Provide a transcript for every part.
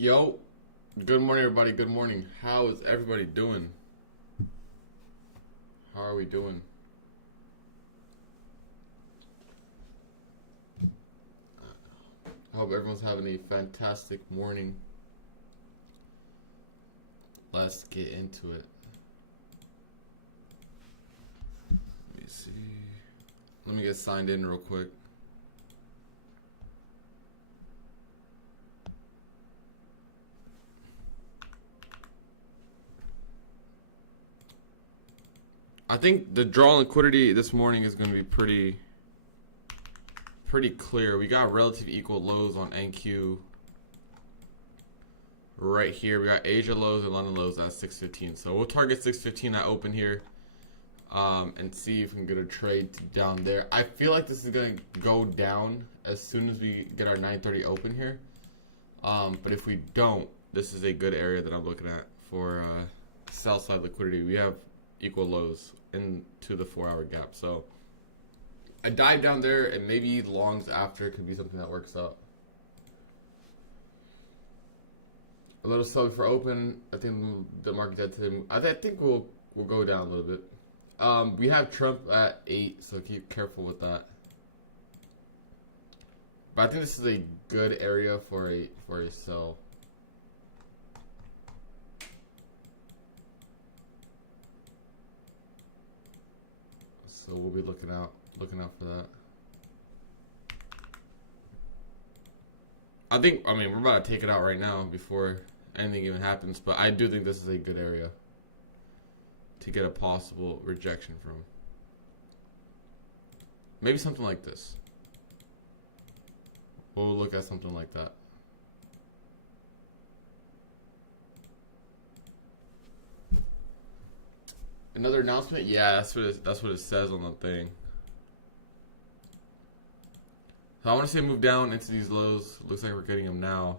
Yo, good morning, everybody. Good morning. How is everybody doing? How are we doing? I hope everyone's having a fantastic morning. Let's get into it. Let me see. Let me get signed in real quick. I think the draw liquidity this morning is going to be pretty clear. We got relative equal lows on NQ right here. We got Asia lows and London lows at 615. So we'll target 615 at open here and see if we can get a trade down there. I feel like this is going to go down as soon as we get our 930 open here. But if we don't, this is a good area that I'm looking at for sell side liquidity. We have equal lows into the 4-hour gap. So a dive down there and maybe longs after could be something that works out. A little slow for open. I think the market dead today. I think we'll go down a little bit. We have Trump at 8, so keep careful with that. But I think this is a good area for a sell. So we'll be looking out for that. I mean, we're about to take it out right now before anything even happens, but I do think this is a good area to get a possible rejection from. Maybe something like this. We'll look at something like that. Another announcement? Yeah, that's what it says on the thing. So I want to say move down into these lows. Looks like we're getting them now.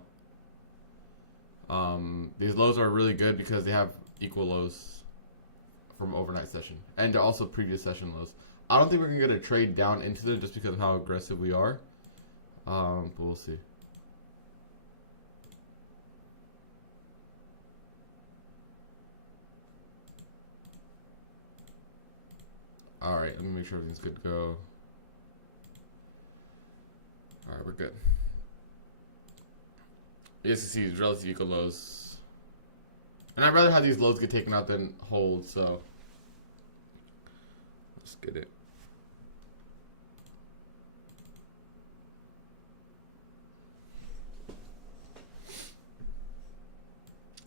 These lows are really good because they have equal lows from overnight session. And they're also previous session lows. I don't think we're going to get a trade down into them just because of how aggressive we are. But we'll see. Alright, let me make sure everything's good to go. Alright, we're good. You guys can see these relative equal lows. And I'd rather have these lows get taken out than hold, so let's get it.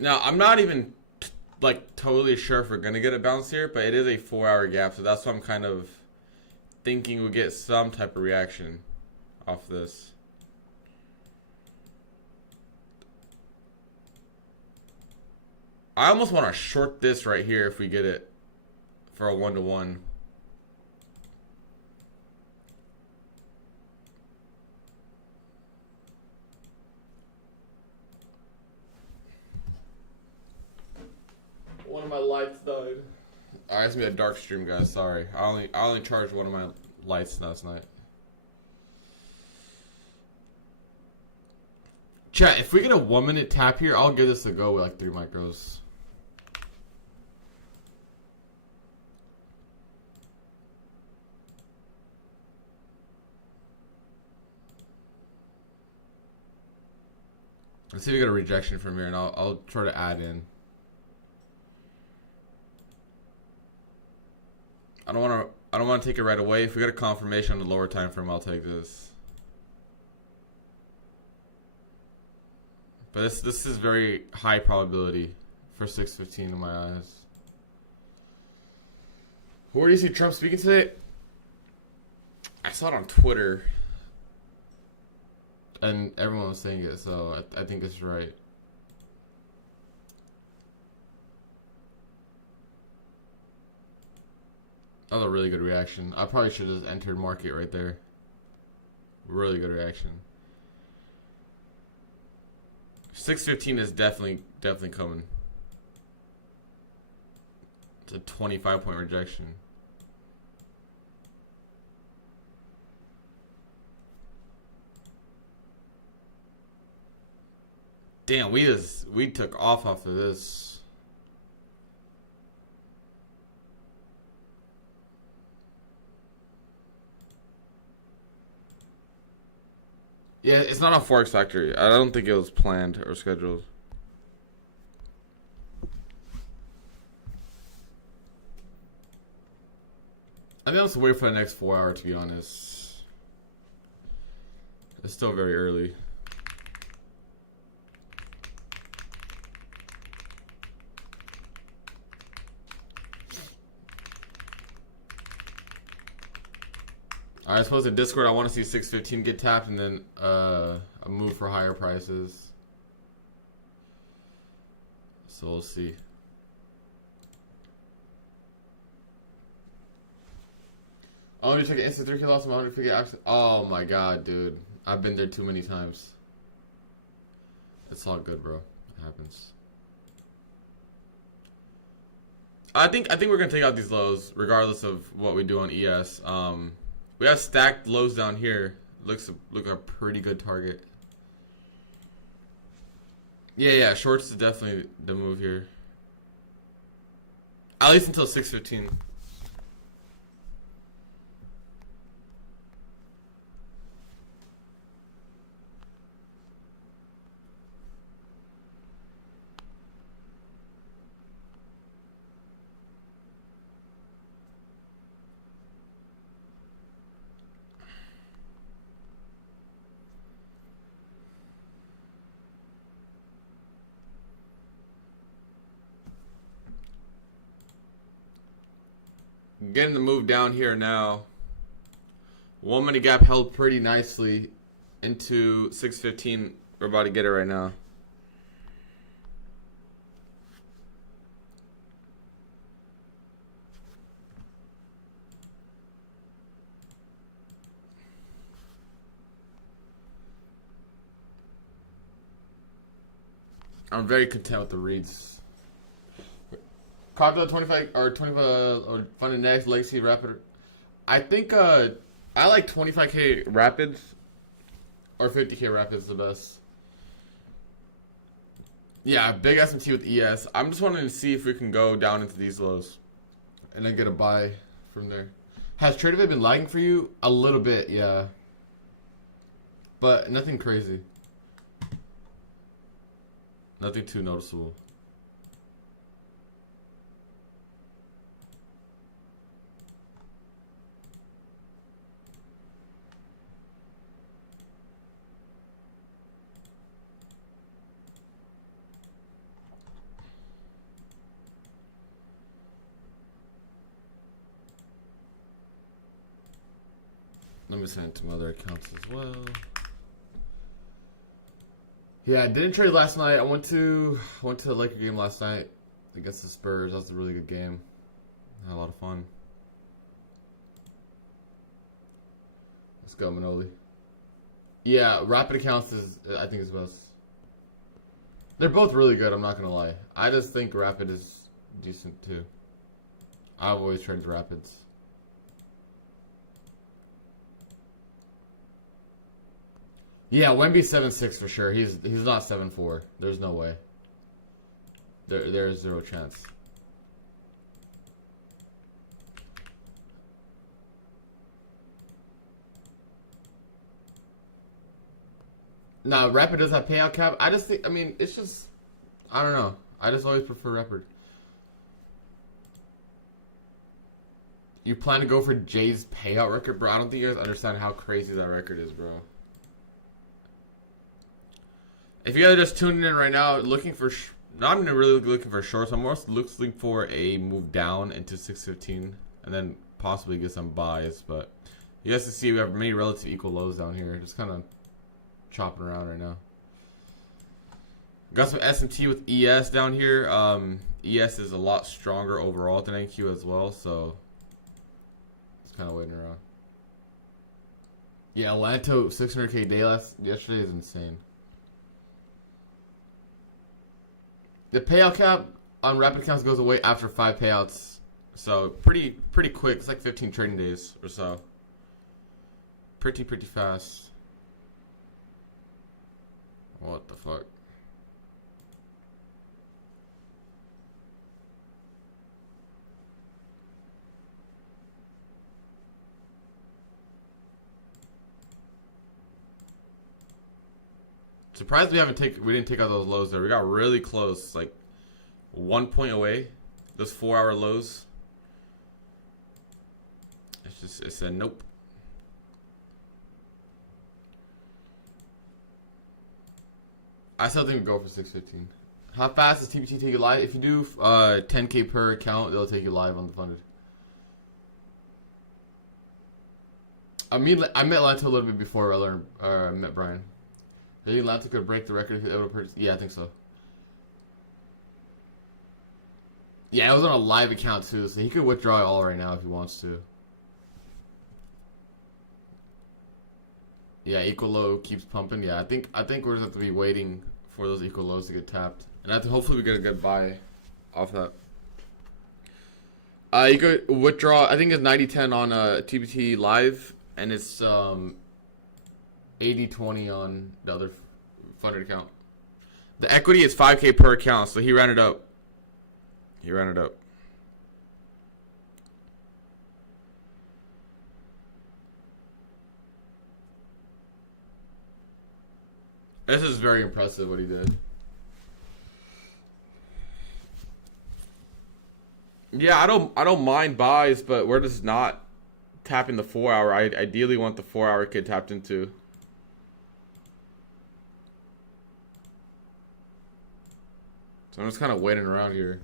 Now, I'm not even like totally sure if we're gonna get a bounce here, but it is a 4-hour gap, so that's why I'm kind of thinking we'll get some type of reaction off this. I almost want to short this right here if we get it for a 1-to-1. One of my lights died. Alright, it's gonna be a dark stream, guys. Sorry. I only charged one of my lights last night. Chat, if we get a 1-minute tap here, I'll give this a go with like 3 micros. Let's see if we get a rejection from here, and I'll try to add in. I don't want to take it right away. If we get a confirmation on the lower time frame, I'll take this. But this is very high probability for 615 in my eyes. Where do you see Trump speaking today? I saw it on Twitter, and everyone was saying it, so I think it's right. That was a really good reaction. I probably should have just entered market right there. Really good reaction. 615 is definitely coming. It's a 25-point rejection. Damn, we took off of this. Yeah, it's not on Forex Factory. I don't think it was planned or scheduled. I think let's wait for the next 4 hour, to be honest. It's still very early. I suppose in Discord I want to see 615 get tapped and then a move for higher prices. So we'll see. Oh, you took an instant 3K loss from 150 access. Oh my god, dude. I've been there too many times. It's all good, bro. It happens. I think we're gonna take out these lows regardless of what we do on ES. We have stacked lows down here. Look a pretty good target. Yeah, shorts is definitely the move here. At least until 615. Getting the move down here now. 1 minute gap held pretty nicely into 615. We're about to get it right now. I'm very content with the reads. Copy 25 or 25 or funded next legacy rapid. I think I like 25k rapids or 50k rapids the best. Yeah, big S&T with ES. I'm just wanting to see if we can go down into these lows and then get a buy from there. Has TradeAway been lagging for you? A little bit, yeah. But nothing crazy. Nothing too noticeable. Let me send it to my other accounts as well. Yeah, I didn't trade last night. I went to the Laker game last night against the Spurs. That was a really good game. I had a lot of fun. Let's go, Manoli. Yeah, rapid accounts is I think is best. They're both really good. I'm not gonna lie. I just think rapid is decent too. I've always traded rapids. Yeah, Wemby's 7'6" for sure. He's not 7'4". There's no way. There's zero chance. Nah, Rapid does have payout cap. I just think, I mean, it's just, I don't know. I just always prefer Rapid. You plan to go for Jay's payout record, bro? I don't think you guys understand how crazy that record is, bro. If you guys are just tuning in right now, looking for, not even really looking for shorts, I'm more looking for a move down into 615 and then possibly get some buys. But you guys can see we have many relative equal lows down here. Just kind of chopping around right now. Got some S&T with ES down here. ES is a lot stronger overall than NQ as well, so it's kind of waiting around. Yeah, Atlanta 600k day yesterday is insane. The payout cap on rapid accounts goes away after 5 payouts, so pretty quick. It's like 15 trading days or so. Pretty fast. What the fuck? Surprised we didn't take out those lows there. We got really close, like 1 point away. Those 4-hour lows. It said nope. I still think we go for 615. How fast does TBT take you live? If you do 10K per account, they'll take you live on the funded. I met Lanto a little bit before I met Brian. Do you think Lanto could break the record if he able to purchase? Yeah, I think so. Yeah, it was on a live account too, so he could withdraw it all right now if he wants to. Yeah, equal low keeps pumping. Yeah, I think we're just have to be waiting for those equal lows to get tapped, and hopefully we get a good buy off that. You could withdraw. I think it's 90-10 on TBT live, and it's 80-20 on the other funded account. The equity is 5K per account, so he ran it up. This is very impressive what he did. Yeah, I don't mind buys, but we're just not tapping the 4-hour. I ideally want the 4-hour kid tapped into. So I'm just kind of waiting around here.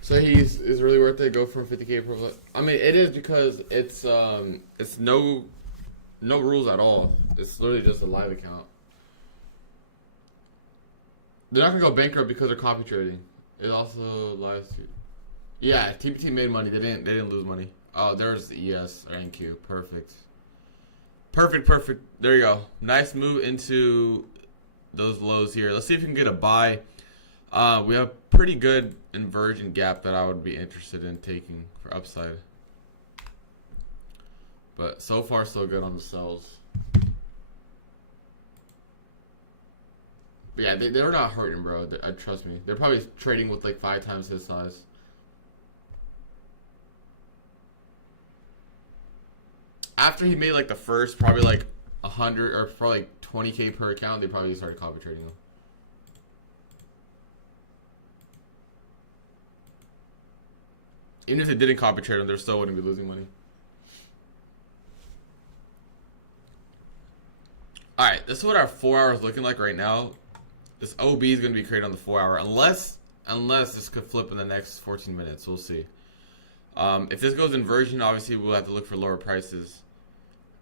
So is really worth it? Go for 50K per. I mean, it is because it's no rules at all. It's literally just a live account. They're not gonna go bankrupt because they're copy trading. It also lies to. Yeah, TBT made money. They didn't lose money. Oh, there's the ES or NQ. Perfect. There you go. Nice move into those lows here. Let's see if we can get a buy. We have pretty good inversion gap that I would be interested in taking for upside. But so far, so good on the sells. But yeah, they're not hurting, bro. Trust me. They're probably trading with like 5 times his size. After he made like the first, probably like 100 or probably like 20K per account, they probably started copy trading them. Even if they didn't copy trade them, they still wouldn't be losing money. Alright, this is what our 4 hour is looking like right now. This OB is going to be created on the 4 hour. Unless this could flip in the next 14 minutes. We'll see. If this goes inversion, obviously we'll have to look for lower prices.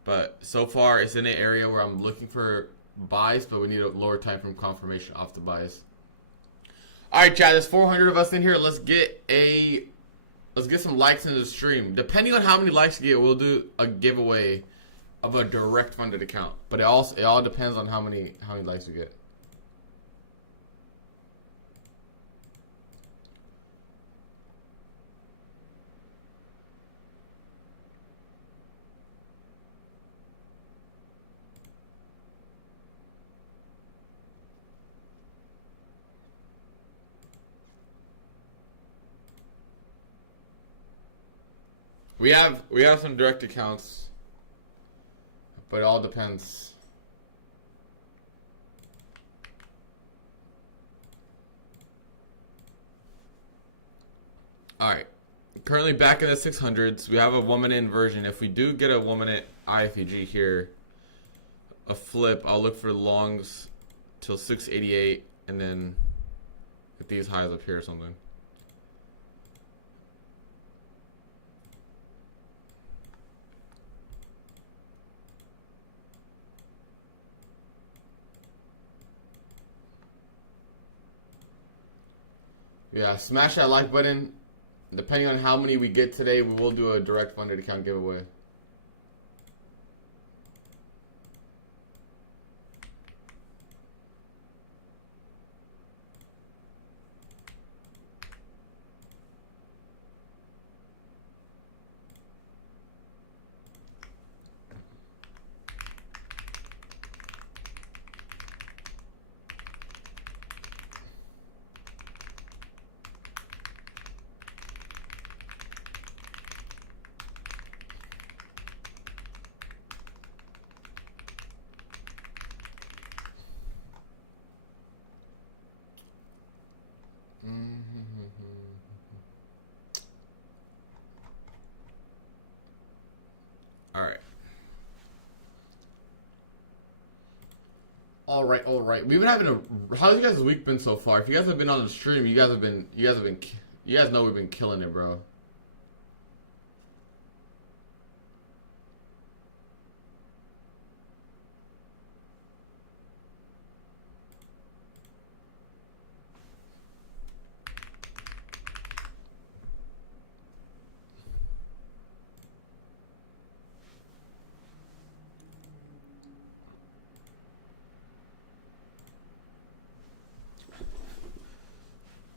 But so far, it's in an area where I'm looking for buys, but we need a lower time from confirmation off the buys. Alright, chat, there's 400 of us in here. Let's get some likes in the stream. Depending on how many likes you get, we'll do a giveaway of a direct funded account. But it all depends on how many likes you get. We have some direct accounts, but it all depends. Alright. Currently back in the 600s. We have a 1 minute inversion. If we do get a 1 minute IFEG here, a flip, I'll look for longs till 688 and then get these highs up here or something. Yeah, smash that like button. Depending on how many we get today, we will do a direct funded account giveaway. All right. We've been having a. How's you guys' week been so far? If you guys have been on the stream, you guys know we've been killing it, bro.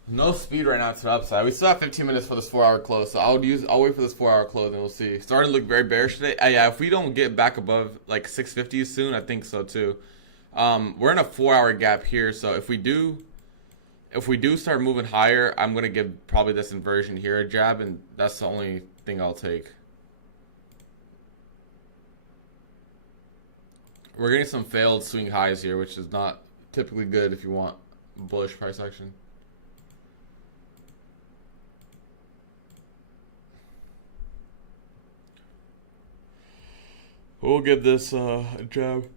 No speed right now to the upside. We still have 15 minutes for this 4-hour close, so I'll wait for this 4-hour close and we'll see. Starting to look very bearish today. Yeah, if we don't get back above like 650 soon, I think so too. We're in a 4-hour gap here, so if we do start moving higher, I'm gonna give probably this inversion here a jab, and that's the only thing I'll take. We're getting some failed swing highs here, which is not typically good if you want bullish price action. We'll give this a jab.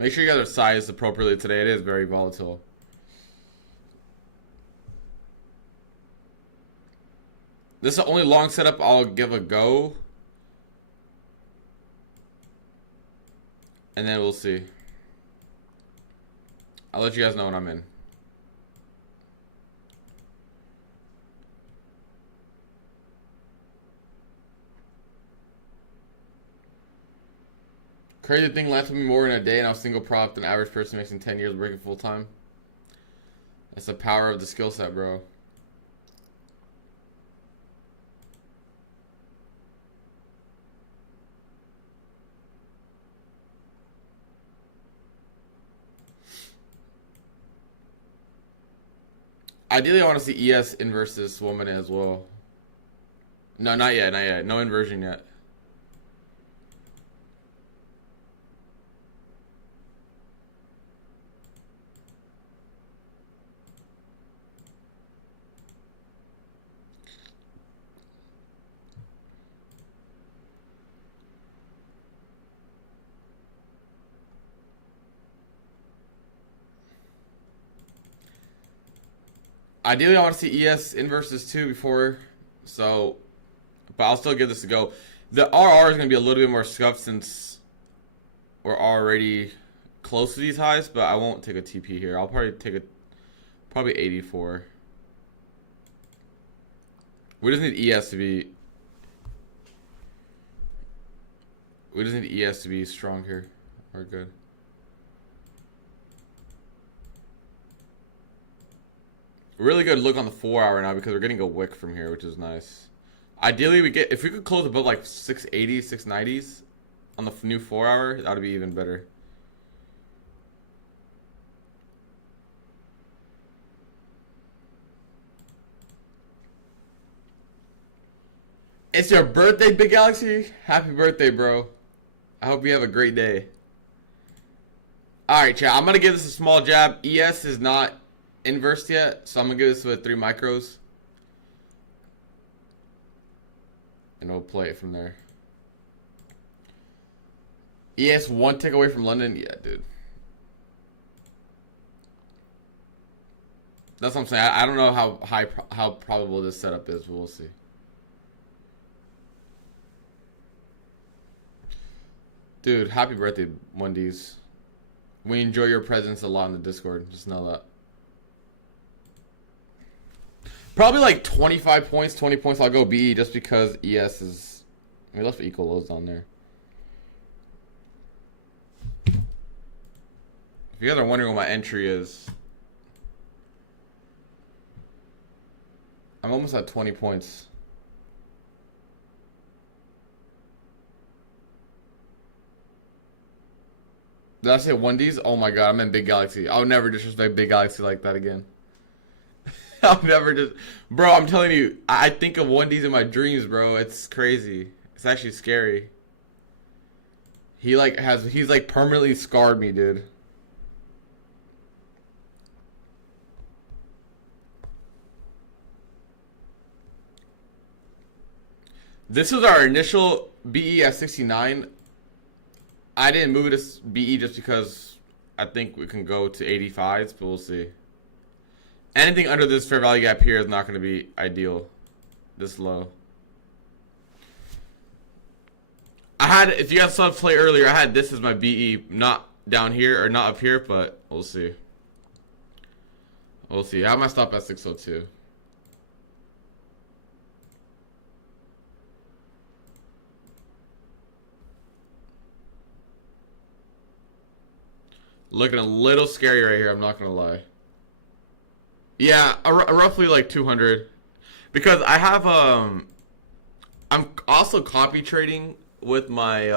Make sure you guys are sized appropriately today. It is very volatile. This is the only long setup I'll give a go. And then we'll see. I'll let you guys know when I'm in. Crazy thing lasted me more in a day and I was single prop than average person makes in 10 years working full time. That's the power of the skill set, bro. Ideally, I want to see ES inverse this woman as well. No, not yet, not yet. No inversion yet. Ideally, I want to see ES inverses too before, so, but I'll still give this a go. The RR is going to be a little bit more scuffed since we're already close to these highs, but I won't take a TP here. I'll probably take probably 84. We just need ES to be strong here. We're good. Really good look on the 4-hour now because we're getting a wick from here, which is nice. Ideally, if we could close above like 680, 690s on the new 4-hour, that would be even better. It's your birthday, Big Galaxy. Happy birthday, bro. I hope you have a great day. Alright, chat. I'm going to give this a small jab. ES is not inversed yet, so I'm gonna give this with 3 micros and we'll play it from there. ES 1 tick away from London. Yeah, dude, that's what I'm saying. I don't know how probable this setup is, but we'll see. Dude, happy birthday, Wendy's. We enjoy your presence a lot in the Discord, just know that. Probably like 25 points, 20 points. I'll go BE just because ES is. I mean, let's put equal lows on there. If you guys are wondering what my entry is, I'm almost at 20 points. Did I say Wendy's? Oh my god, I'm in Big Galaxy. I'll never disrespect Big Galaxy like that again. I'll never just, bro, I'm telling you, I think of Wendy's in my dreams, bro. It's crazy. It's actually scary. He's like permanently scarred me, dude. This was our initial BE at 69. I didn't move this BE just because I think we can go to 85s, but we'll see. Anything under this fair value gap here is not going to be ideal. This low. I had, if you guys saw the play earlier, I had this as my BE, not down here or not up here, but we'll see. We'll see. I have my stop at 602. Looking a little scary right here, I'm not gonna lie. Yeah, roughly like 200. Because I have I'm also copy trading with my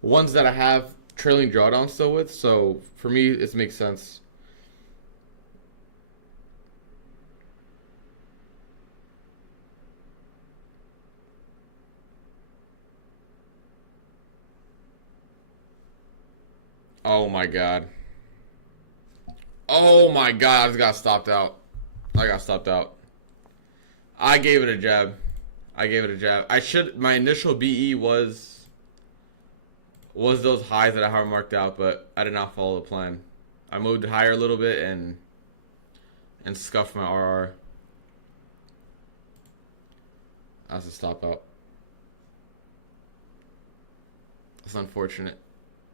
ones that I have trailing drawdown still with, so for me it makes sense. Oh my god. Oh my god, I just got stopped out. I got stopped out. I gave it a jab. I gave it a jab. I should, my initial BE was those highs that I have marked out, but I did not follow the plan. I moved higher a little bit and scuffed my RR. That's a stop out. It's unfortunate.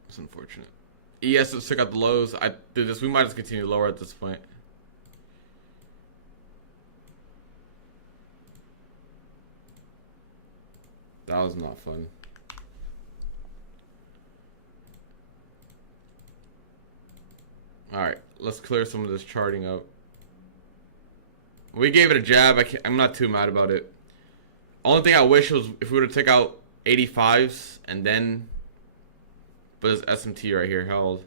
It's unfortunate. ES just took out the lows. I did this. We might just continue lower at this point. That was not fun. All right, let's clear some of this charting up. We gave it a jab. I'm not too mad about it. Only thing I wish was if we would have took out 85s and then. But this SMT right here held.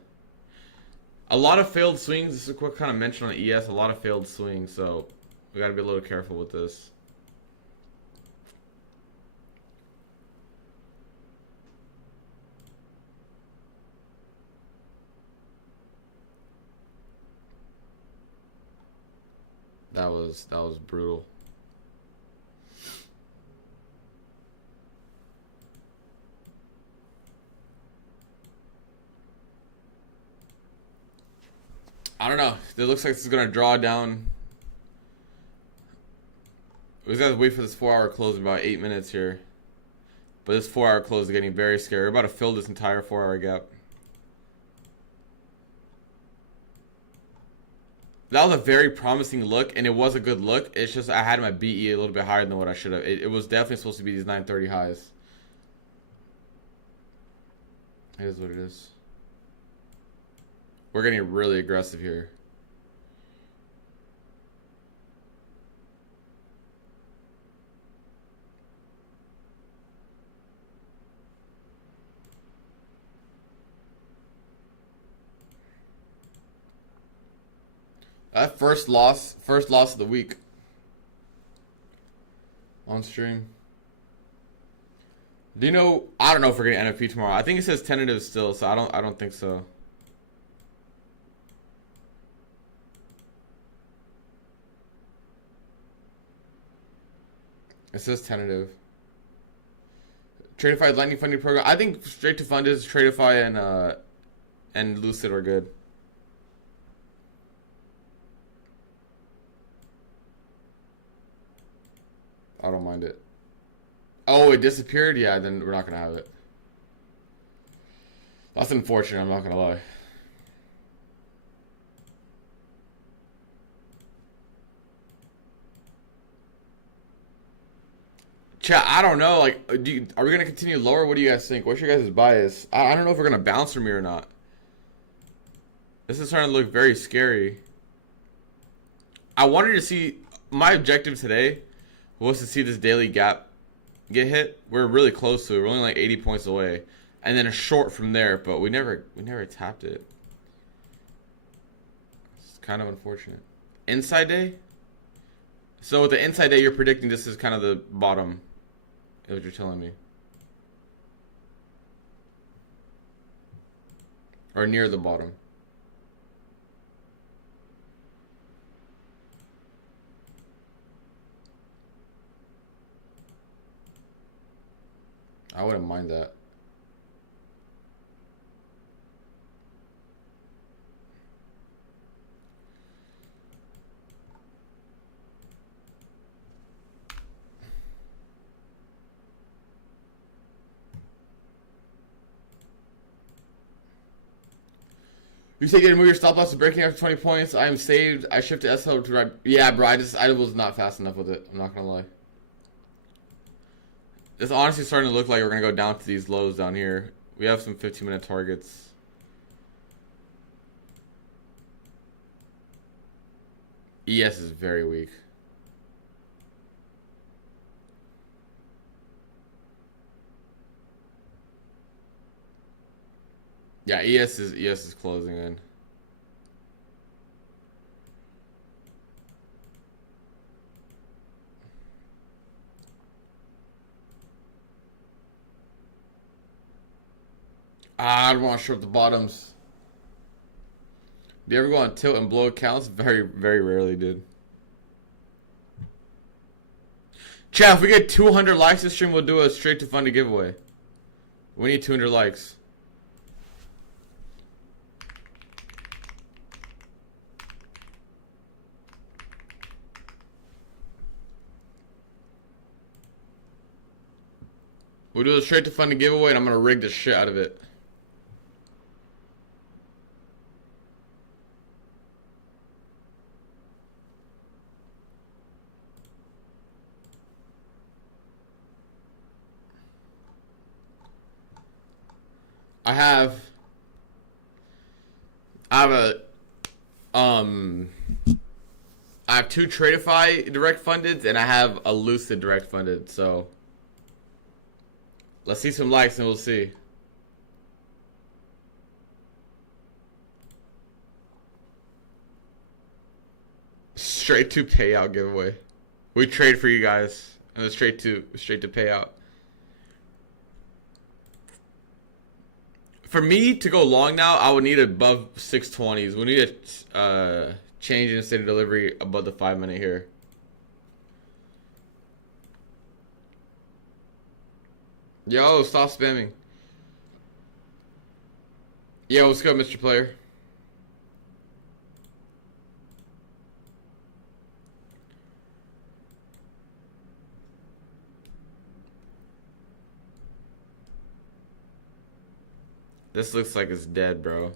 A lot of failed swings. This is a quick kind of mention on ES. A lot of failed swings, so we got to be a little careful with this. That was brutal. I don't know. It looks like this is going to draw down. We just got to wait for this 4-hour close in about 8 minutes here. But this 4-hour close is getting very scary. We're about to fill this entire 4-hour gap. That was a very promising look, and it was a good look. It's just I had my BE a little bit higher than what I should have. It was definitely supposed to be these 930 highs. It is what it is. We're getting really aggressive here. That first loss of the week on stream. Do you know? I don't know if we're getting NFP tomorrow. I think it says tentative still, so I don't think so. It says tentative. Tradeify Lightning Funding Program. I think straight to fund is Tradeify and Lucid are good. I don't mind it. Oh, it disappeared? Yeah, then we're not gonna have it. That's unfortunate, I'm not gonna lie. Chat, I don't know. Like, are we gonna continue lower? What do you guys think? What's your guys' bias? I don't know if we're gonna bounce from here or not. This is starting to look very scary. I wanted to see. My objective today was to see this daily gap get hit. We're really close to it. We're only like 80 points away, and then a short from there. But we never tapped it. It's kind of unfortunate. Inside day. So with the inside day, you're predicting this is kind of the bottom. Is what you're telling me. Or near the bottom. I wouldn't mind that. You say you didn't move your stop loss to breaking after 20 points. I am saved. I shifted SL to right. Yeah, bro. I was not fast enough with it. I'm not gonna lie. It's honestly starting to look like we're gonna go down to these lows down here. We have some 15-minute targets. ES is very weak. Yeah, ES is closing in. I don't want to show up the bottoms. Do you ever go on tilt and blow accounts? Very, very rarely, dude. Chat, if we get 200 likes this stream, we'll do a straight to funded giveaway. We need 200 likes. We'll do a straight to funded giveaway, and I'm gonna rig the shit out of it. I have two Tradeify direct fundeds, and I have a Lucid direct funded, so let's see some likes and we'll see. Straight to payout giveaway. We trade for you guys, and it's straight to payout. For me to go long now, I would need above 620s. We need a change in state of delivery above the 5-minute here. Yo, stop spamming. Yo, what's good, Mr. Player? This looks like it's dead, bro.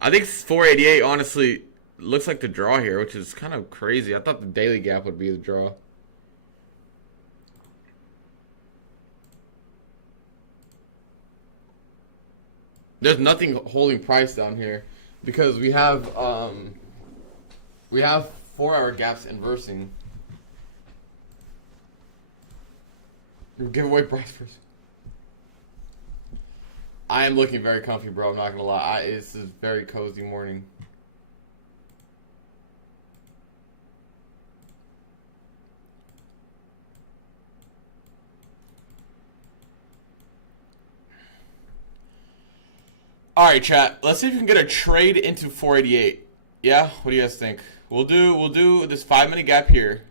I think 488 honestly looks like the draw here, which is kind of crazy. I thought the daily gap would be the draw. There's nothing holding price down here because we have 4-hour gaps inversing. Giveaway price first. I am looking very comfy, bro. I'm not gonna lie. This is a very cozy morning. All right, chat. Let's see if we can get a trade into 488. Yeah, what do you guys think? We'll do this 5-minute gap here.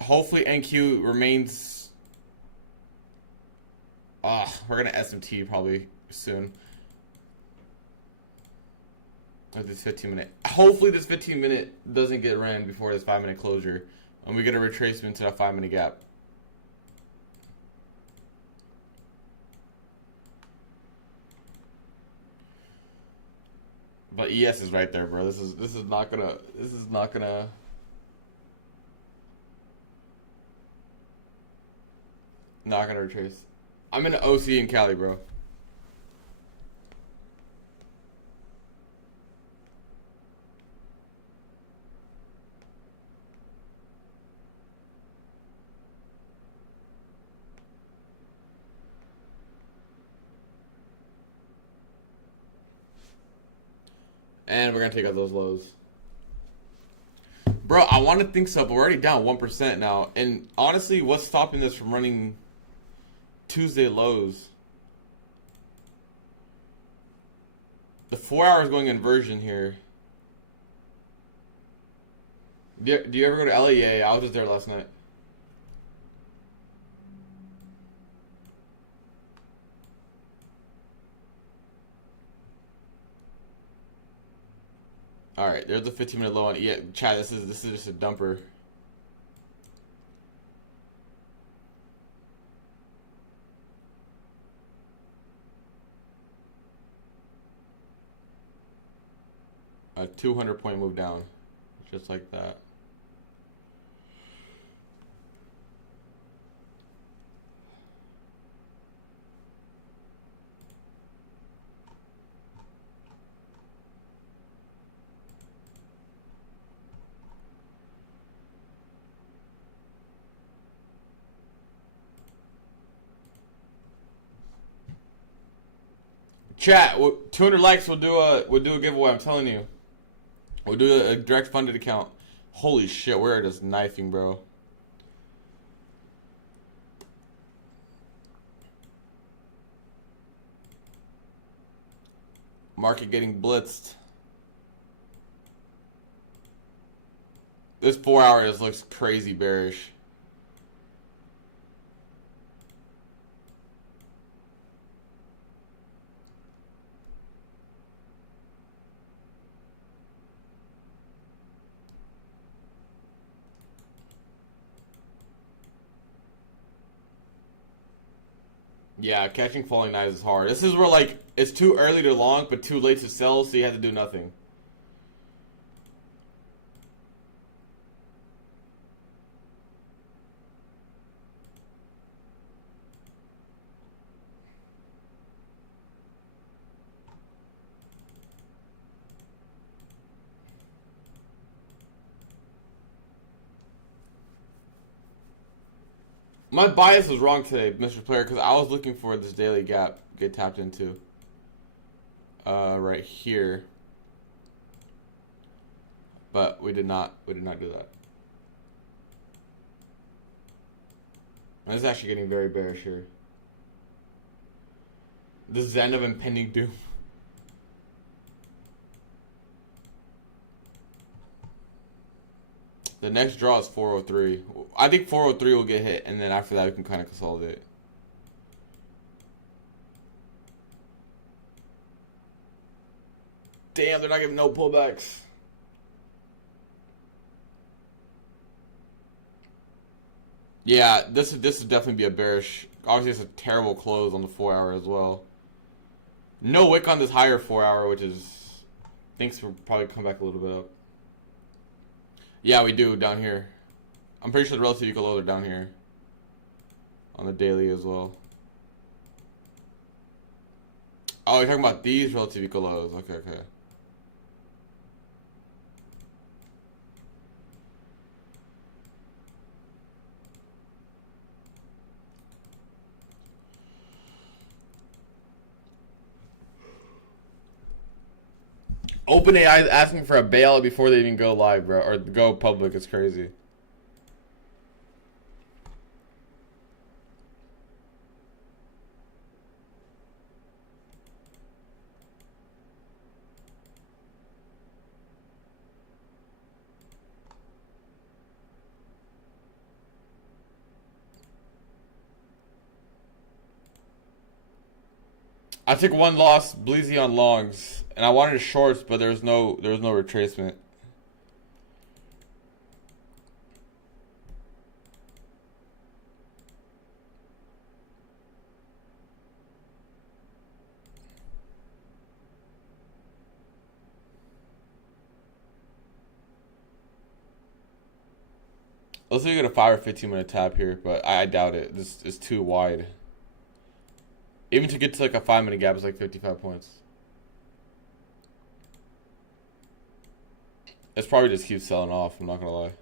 Hopefully NQ remains. We're gonna SMT probably soon. With this 15-minute. Hopefully this 15-minute doesn't get ran before this 5-minute closure, and we get a retracement to that 5-minute gap. But ES is right there, bro. This is not gonna retrace. I'm in an OC in Cali, bro. And we're gonna take out those lows. Bro, I want to think so, but we're already down 1% now. And honestly, what's stopping this from running Tuesday lows. The 4 hour is going inversion here. Do you ever go to LA? Yeah, I was just there last night. All right, there's a 15-minute low on. Yeah, Chad, this is just a dumper. A 200-point move down, just like that. Chat, 200 likes, we'll do a giveaway. I'm telling you, we'll do a direct funded account. Holy shit, we're just knifing, bro. Market getting blitzed. This 4 hour just looks crazy bearish. Yeah, catching falling knives is hard. This is where, like, it's too early to long, but too late to sell, so you have to do nothing. My bias was wrong today, Mr. Player, because I was looking for this daily gap get tapped into. Right here. But we did not do that. And it's actually getting very bearish here. The Zen of impending doom. The next draw is 403. I think 403 will get hit, and then after that we can kind of consolidate. Damn, they're not giving no pullbacks. Yeah, this would definitely be a bearish. Obviously, it's a terrible close on the 4 hour as well. No wick on this higher 4 hour, which is thinks we'll probably come back a little bit up. Yeah, we do down here. I'm pretty sure the relative equal lows are down here on the daily as well. Oh, you're talking about these relative equal lows. Okay. OpenAI is asking for a bailout before they even go live, bro, or go public. It's crazy. I took one loss, Bleezy on longs, and I wanted shorts, but there was no retracement. Let's see if we get a 5 or 15-minute tap here, but I doubt it. This is too wide. Even to get to like a 5-minute gap is like 55 points. It's probably just keeps selling off, I'm not gonna lie.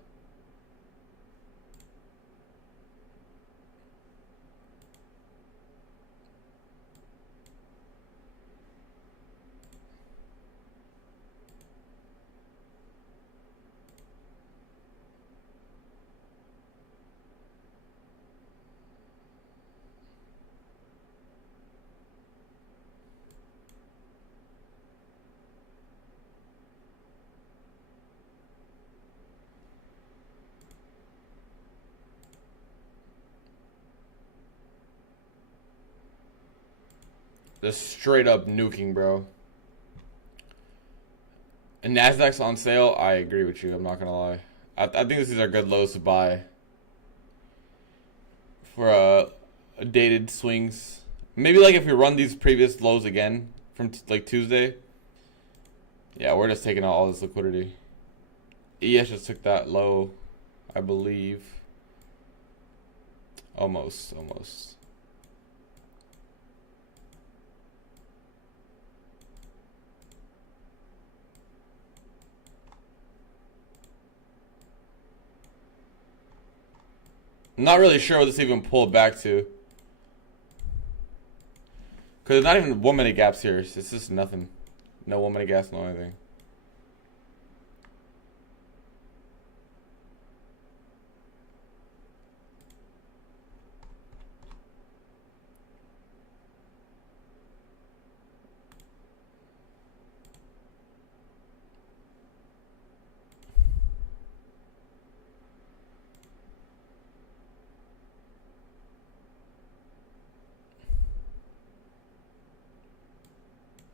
Just straight up nuking, bro. And Nasdaq's on sale. I agree with you. I'm not gonna lie. I think these are good lows to buy for dated swings. Maybe like if we run these previous lows again from like Tuesday. Yeah, we're just taking out all this liquidity. ES just took that low, I believe. Almost. I'm not really sure what this even pulled back to. Because there's not even 1 minute gaps here. It's just nothing. No 1 minute gaps, no anything.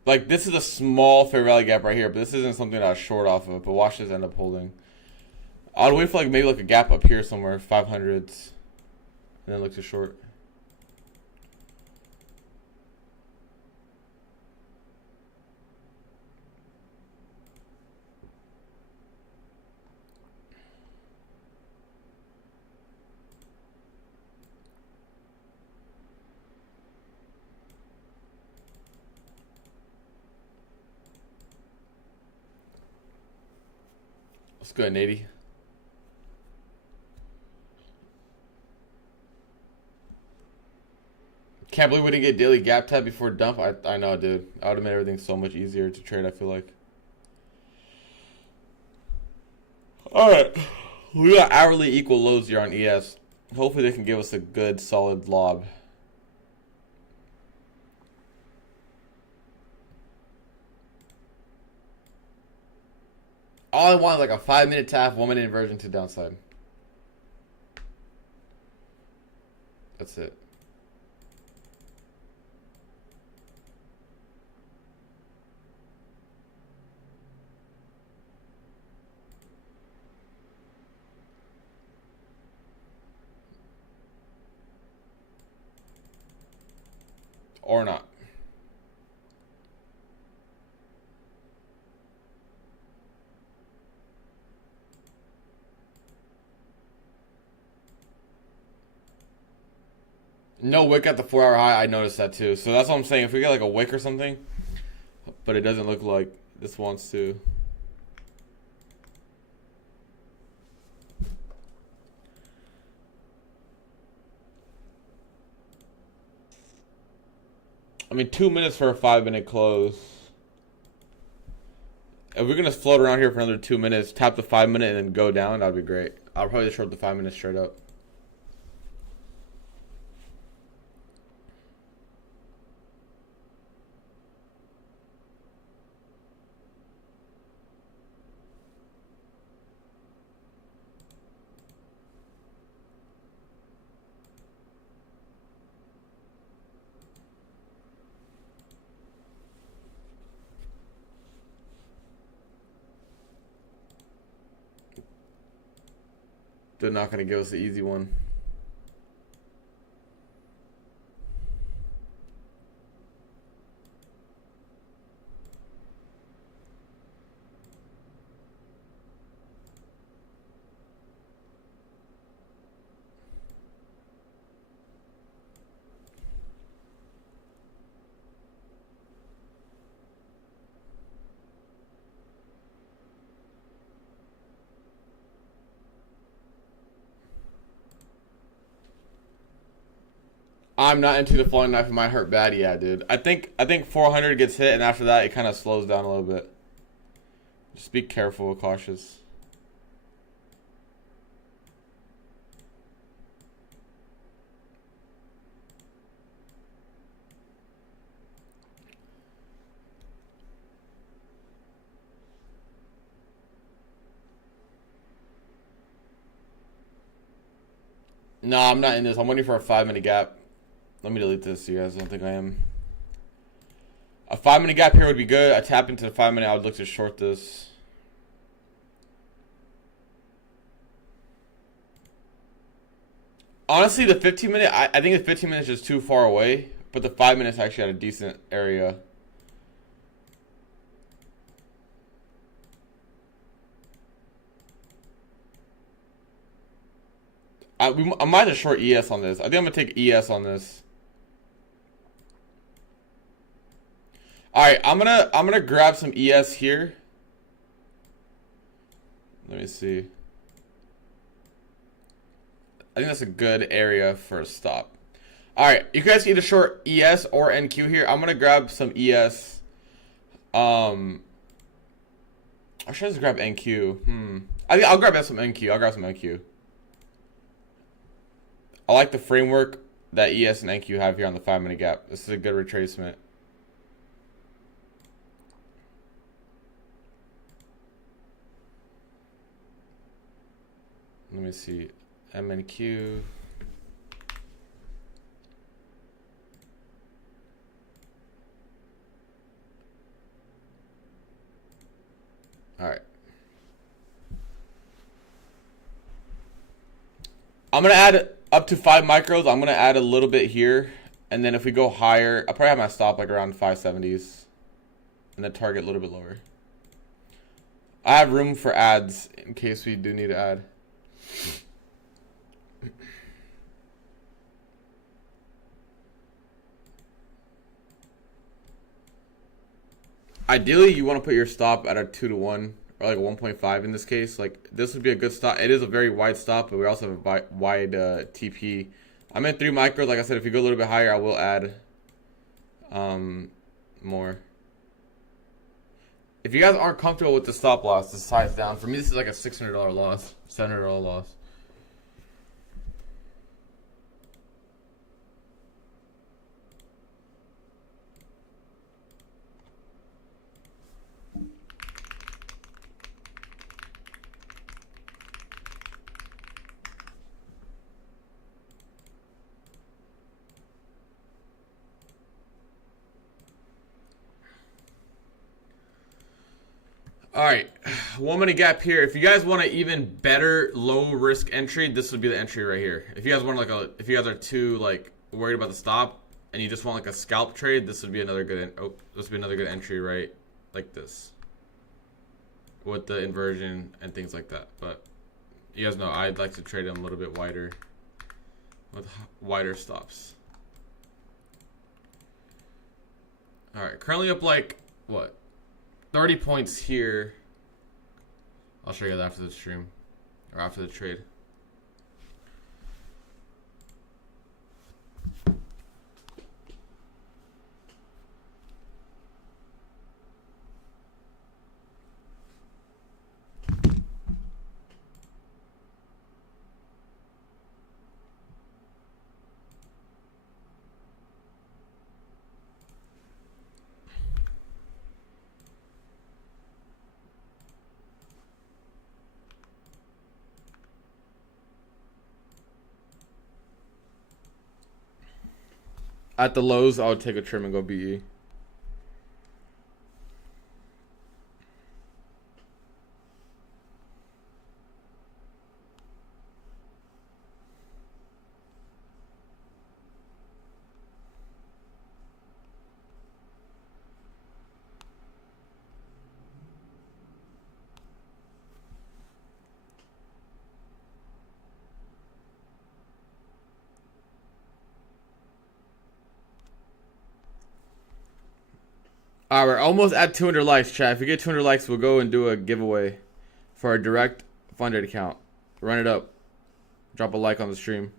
Like, this is a small fair value gap right here, but this isn't something that I was short off of. But watch this end up holding. I'd wait for like maybe like a gap up here somewhere, 500s, and then look to short. Let's go, Nady. Can't believe we didn't get daily gap tap before dump. I know, dude. I would have made everything so much easier to trade, I feel like. Alright. We got hourly equal lows here on ES. Hopefully they can give us a good, solid lob. All I want is like a 5 minute tap, 1 minute inversion to downside. That's it. Or not. No wick at the 4 hour high. I noticed that too. So that's what I'm saying. If we get like a wick or something, but it doesn't look like this wants to. I mean, 2 minutes for a 5 minute close. If we're gonna float around here for another 2 minutes, tap the 5 minute and then go down, that'd be great. I'll probably short the 5 minutes straight up. They're not going to give us the easy one. I'm not into the falling knife. It might hurt bad. Yeah, dude. I think 400 gets hit, and after that, it kind of slows down a little bit. Just be careful, cautious. No, I'm not in this. I'm waiting for a 5 minute gap. Let me delete this, you guys. I don't think I am. A 5-minute gap here would be good. I tap into the 5-minute. I would look to short this. Honestly, the 15-minute, I think the 15 minutes is too far away, but the 5 minutes actually had a decent area. I might have short ES on this. I think I'm gonna take ES on this. All right, I'm gonna grab some ES here. Let me see. I think that's a good area for a stop. All right, you guys can either short ES or NQ here. I'm gonna grab some ES. Or should I just grab NQ? I think I'll grab some NQ. I'll grab some NQ. I like the framework that ES and NQ have here on the 5-minute gap. This is a good retracement. Let me see. MNQ. All right. I'm going to add up to 5 micros. I'm going to add a little bit here. And then if we go higher, I'll probably have my stop like around 570s. And the target a little bit lower. I have room for ads in case we do need to add. Ideally, you want to put your stop at a 2-to-1 or like a 1.5 in this case. Like this would be a good stop. It is a very wide stop, but we also have a wide TP. I'm in 3 micros. Like I said, if you go a little bit higher, I will add more. If you guys aren't comfortable with the stop loss, the size down. For me, this is like a $600 loss, $700 loss. All right, 1 minute gap here. If you guys want an even better low risk entry, this would be the entry right here. If you guys want if you guys are too like worried about the stop and you just want like a scalp trade, this would be another good. This would be another good entry, right? Like this, with the inversion and things like that. But you guys know I'd like to trade them a little bit wider, with wider stops. All right, currently up like what? 30 points here. I'll show you that after the stream or after the trade. At the lows, I would take a trim and go BE. All right, we're almost at 200 likes, chat. If we get 200 likes, we'll go and do a giveaway for our direct funded account. Run it up. Drop a like on the stream.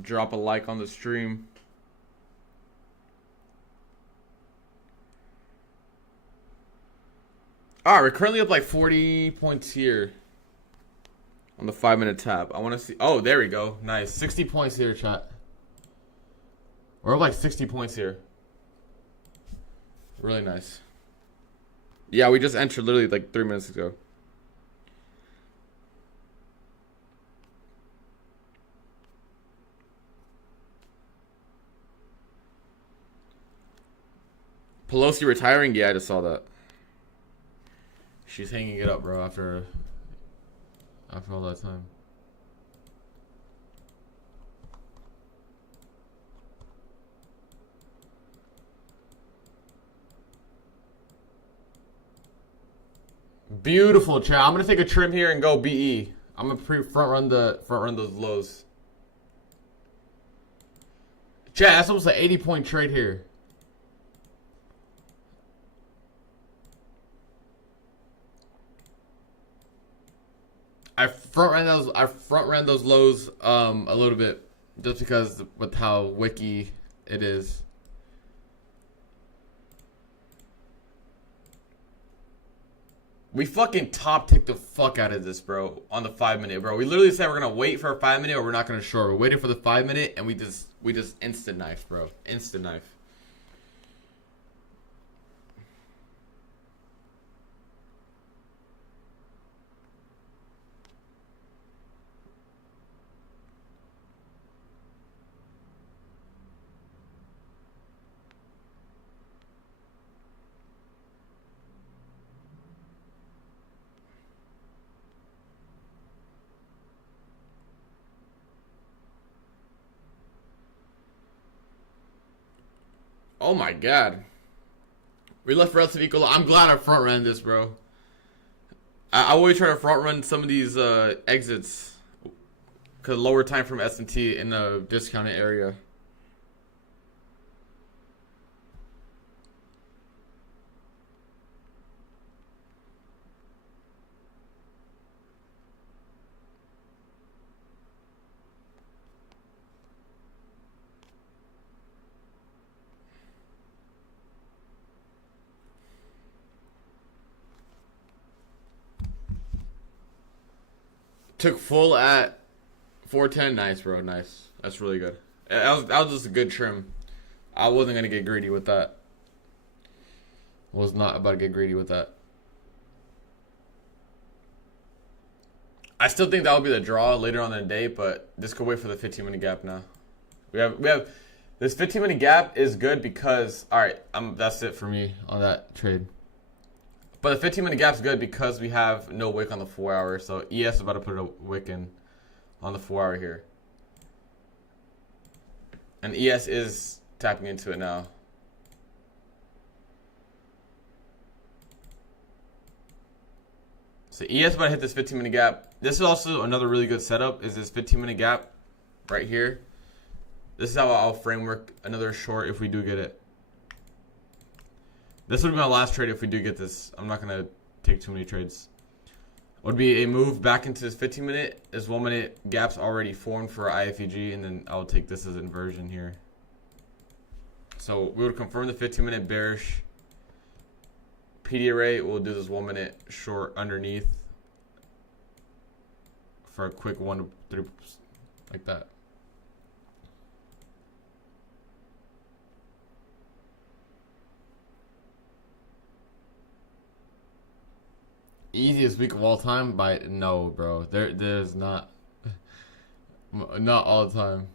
Drop a like on the stream. All right, we're currently up like 40 points here. On the 5-minute tab. I want to see. Oh, there we go. Nice. 60 points here, chat. We're up like 60 points here. Really nice. Yeah, we just entered literally like 3 minutes ago. Pelosi retiring? Yeah, I just saw that. She's hanging it up, bro, after all that time. Beautiful, chat. I'm gonna take a trim here and go BE. I'm gonna front run those lows. Chat, that's almost an 80-point trade here. I front ran those lows a little bit just because with how wicky it is. We fucking top ticked the fuck out of this, bro, on the 5-minute, bro. We literally said we're gonna wait for a 5-minute or we're not gonna short. We're waiting for the 5-minute and we just instant knife, bro. Instant knife. Oh my god. We left relative equal. I'm glad I front ran this, bro. I always try to front run some of these exits. Cause lower time from S&T in the discounted area. Took full at 410. Nice, bro. Nice. That's really good. That was just a good trim. I wasn't going to get greedy with that. Was not about to get greedy with that. I still think that will be the draw later on in the day, but this could wait for the 15-minute gap now. We have this 15-minute gap is good because, all right, that's it for me on that trade. But the 15-minute gap is good because we have no wick on the 4-hour. So ES is about to put a wick in on the 4-hour here. And ES is tapping into it now. So ES about to hit this 15-minute gap. This is also another really good setup is this 15-minute gap right here. This is how I'll framework another short if we do get it. This would be my last trade if we do get this. I'm not going to take too many trades. Would be a move back into this 15-minute. This 1-minute gap's already formed for IFEG, and then I'll take this as inversion here. So we would confirm the 15-minute bearish PD array. We'll do this 1-minute short underneath for a quick 1 to 3 like that. Easiest week of all time? No, bro. There's not all the time.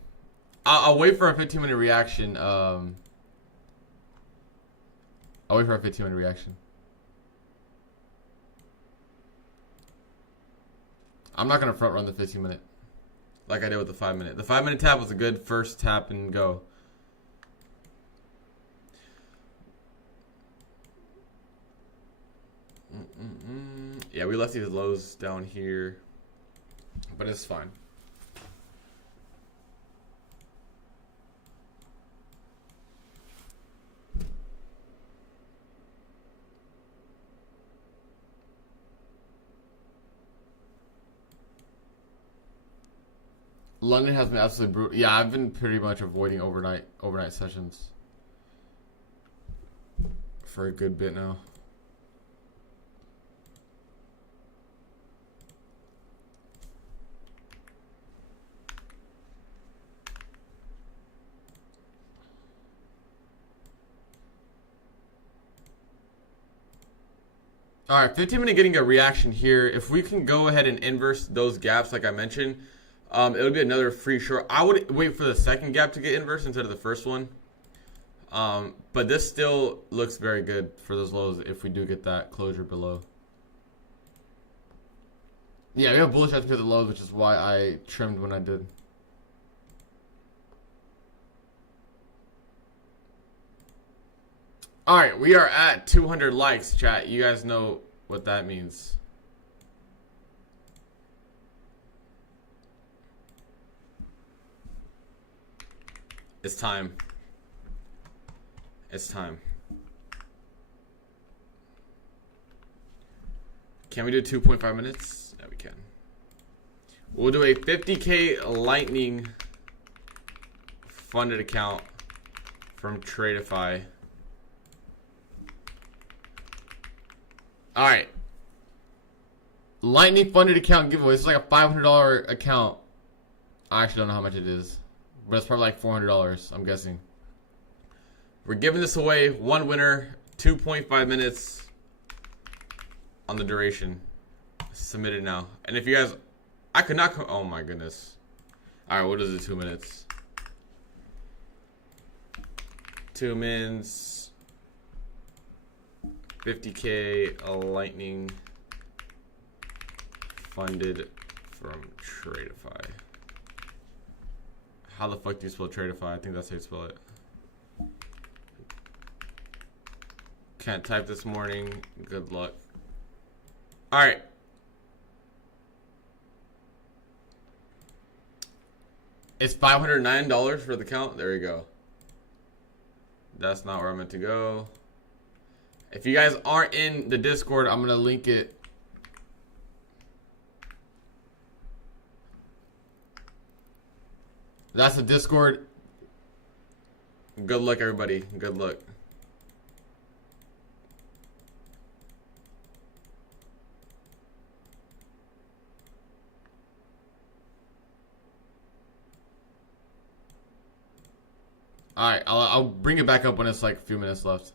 I'll wait for a 15-minute reaction. I'll wait for a 15-minute reaction. I'm not gonna front run the 15-minute like I did with the 5-minute. The 5-minute tap was a good first tap and go. Yeah, we left these lows down here, but it's fine. London has been absolutely brutal. Yeah, I've been pretty much avoiding overnight sessions for a good bit now. All right, 15-minute getting a reaction here. If we can go ahead and inverse those gaps like I mentioned, it would be another free short. I would wait for the second gap to get inverse instead of the first one. But this still looks very good for those lows if we do get that closure below. Yeah, we have bullish after the lows, which is why I trimmed when I did. All right, we are at 200 likes, chat. You guys know what that means. It's time. It's time. Can we do 2.5 minutes? Yeah, we can. We'll do a 50K Lightning funded account from Tradeify. All right. Lightning funded account giveaway. It's like a $500 account. I actually don't know how much it is, but it's probably like $400, I'm guessing. We're giving this away. One winner, 2.5 minutes on the duration. Submit it now. And if you guys, I could not, oh my goodness. All right, what is it, 2 minutes? 2 minutes, 50K Lightning funded from Tradeify. How the fuck do you spell Tradeify? I think that's how you spell it. Can't type this morning. Good luck. All right. It's $509 for the count. There you go. That's not where I meant to go. If you guys aren't in the Discord, I'm going to link it. That's the Discord. Good luck, everybody. Good luck. All right, I'll bring it back up when it's like a few minutes left.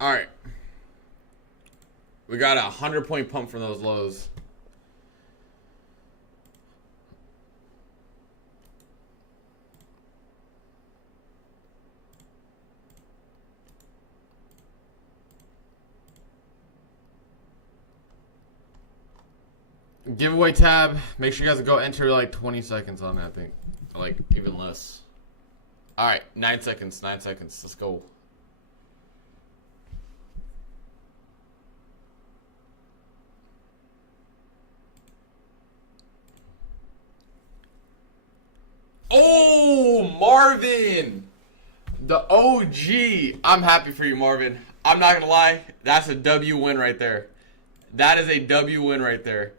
All right. We got a 100-point pump from those lows. Giveaway tab. Make sure you guys go enter like 20 seconds on that, I think. Like even less. All right, 9 seconds, 9 seconds. Let's go. Oh, Marvin, the OG. I'm happy for you, Marvin. I'm not gonna lie, that's a W win right there. That is a W win right there.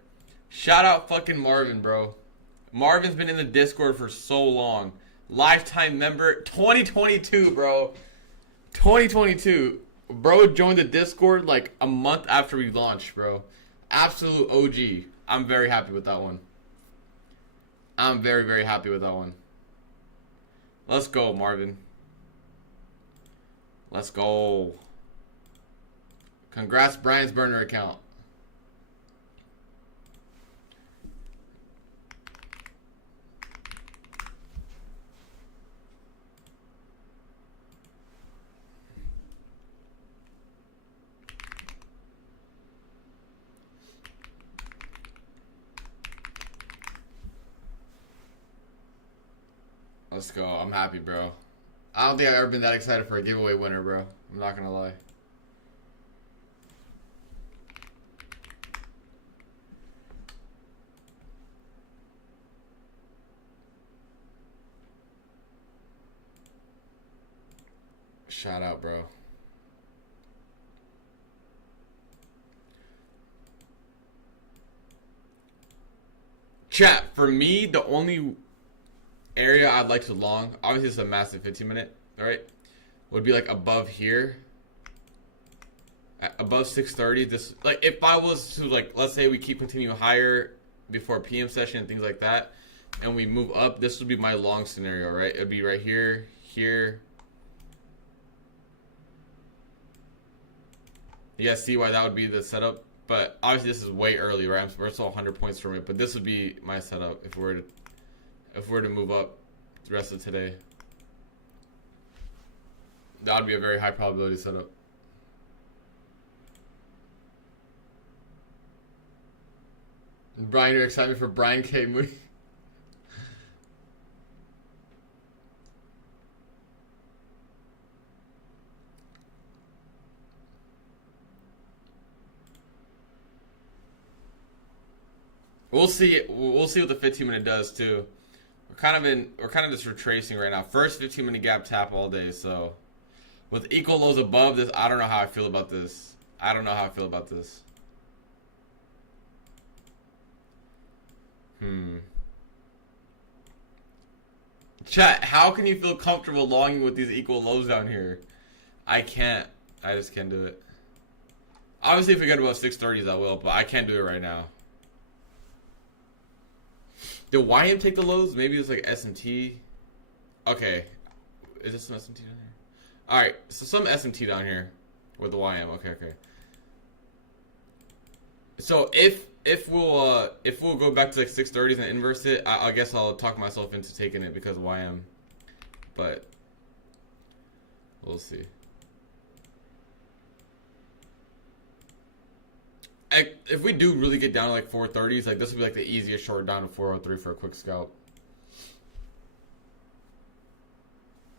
Shout out fucking Marvin, bro. Marvin's been in the Discord for so long. Lifetime member, 2022, bro. 2022. Bro joined the Discord like a month after we launched, bro. Absolute OG. I'm very happy with that one. I'm very, very happy with that one. Let's go, Marvin. Let's go. Congrats, Brian's burner account. Let's go. I'm happy, bro. I don't think I've ever been that excited for a giveaway winner, bro. I'm not gonna lie. Shout out, bro. Chat, for me, the only area I'd like to long, obviously it's a massive 15-minute, right? Would be like above here. Above 630. This, like, if I was to, like, let's say we keep continuing higher before PM session and things like that, and we move up, this would be my long scenario, right? It'd be right here, here. You guys see why that would be the setup? But obviously this is way early, right? We're still 100 points from it, but this would be my setup if we're to move up the rest of today. That would be a very high probability setup. Brian, you're excited for Brian K. movie? We'll see. We'll see what the 15-minute does too. We're kind of just retracing right now. First 15-minute gap tap all day. So with equal lows above this, I don't know how I feel about this. I don't know how I feel about this. Chat, how can you feel comfortable longing with these equal lows down here? I can't. I just can't do it. Obviously, if we get above 630s, I will, but I can't do it right now. Did YM take the lows? Maybe it's like SMT. Okay. Is this some SMT down here? Alright, so some SMT down here with the YM. Okay, okay. So if we'll go back to like 630s and inverse it, I guess I'll talk myself into taking it because of YM. But we'll see. If we do really get down to like 430s, like this would be like the easiest short down to 403 for a quick scalp.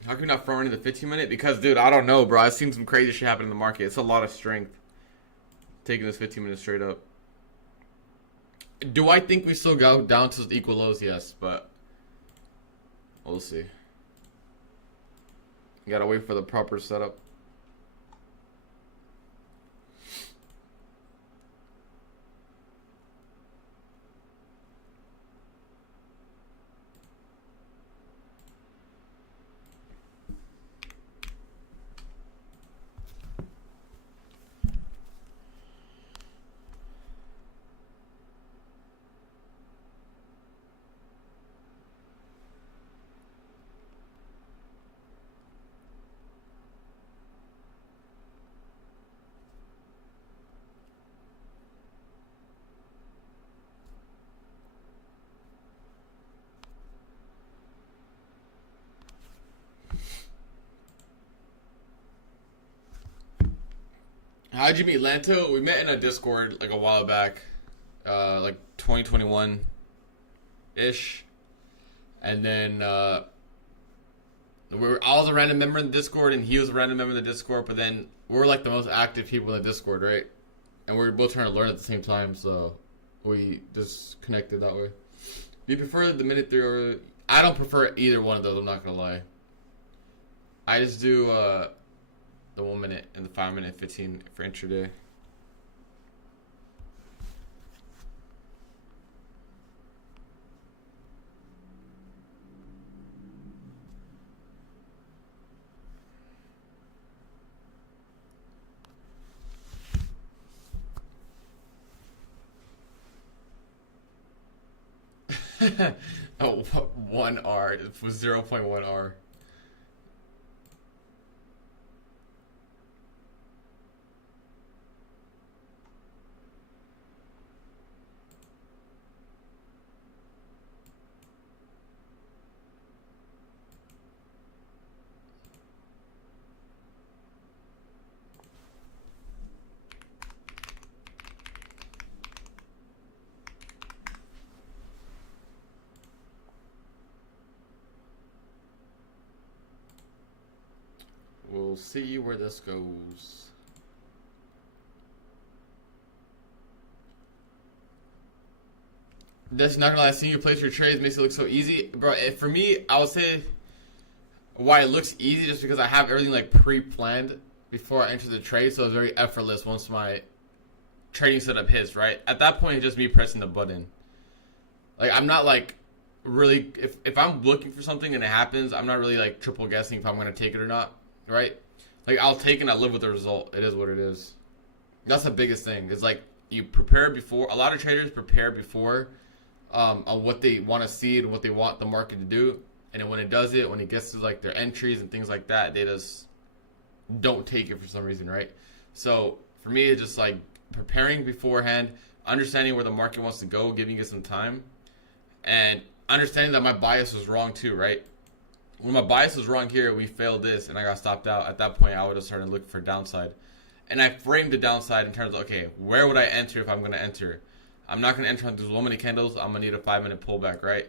How can we not front running the 15-minute? Because, dude, I don't know, bro. I've seen some crazy shit happen in the market. It's a lot of strength taking this 15-minute straight up. Do I think we still go down to equal lows? Yes, but we'll see. You gotta wait for the proper setup. How'd you meet Lanto? We met in a Discord like a while back, like 2021-ish. And then I was a random member in the Discord, and he was a random member in the Discord. But then we're like the most active people in the Discord, right? And we're both trying to learn at the same time, so we just connected that way. Do you prefer the minute 3 or? I don't prefer either one of those. I'm not gonna lie. I just do the 1 minute and the 5 minute 15 for intraday. Oh, 1 R. It was 0.1 R. We'll see where this goes. That's not gonna lie, seeing you place your trades makes it look so easy. Bro, for me, I would say why it looks easy just because I have everything like pre-planned before I enter the trade, so it's very effortless once my trading setup hits, right? At that point, it's just me pressing the button. Like I'm not like really if I'm looking for something and it happens, I'm not really like triple guessing if I'm gonna take it or not, right? Like I'll take it and I live with the result. It is what it is. That's the biggest thing. It's like you prepare before. A lot of traders prepare before on what they want to see and what they want the market to do, and then when it does it, when it gets to like their entries and things like that, they just don't take it for some reason, right? So for me, it's just like preparing beforehand, understanding where the market wants to go, giving it some time, and understanding that my bias was wrong too, right? When my bias was wrong here, we failed this, and I got stopped out. At that point, I would have started looking for downside. And I framed the downside in terms of, okay, where would I enter if I'm going to enter? I'm not going to enter on these 1 minute candles. I'm going to need a 5 minute pullback, right?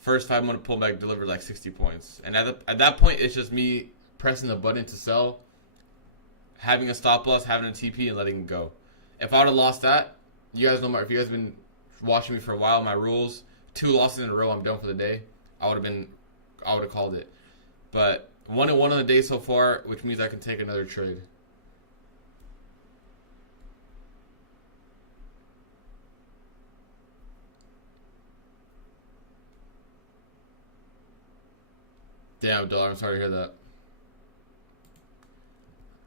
First 5 minute pullback delivered like 60 points. And at that point, it's just me pressing the button to sell, having a stop loss, having a TP, and letting it go. If I would have lost that, you guys know if you guys have been watching me for a while, my rules, 2 losses in a row, I'm done for the day. I would have called it. But 1-1 on the day so far, which means I can take another trade. Damn, dollar, I'm sorry to hear that.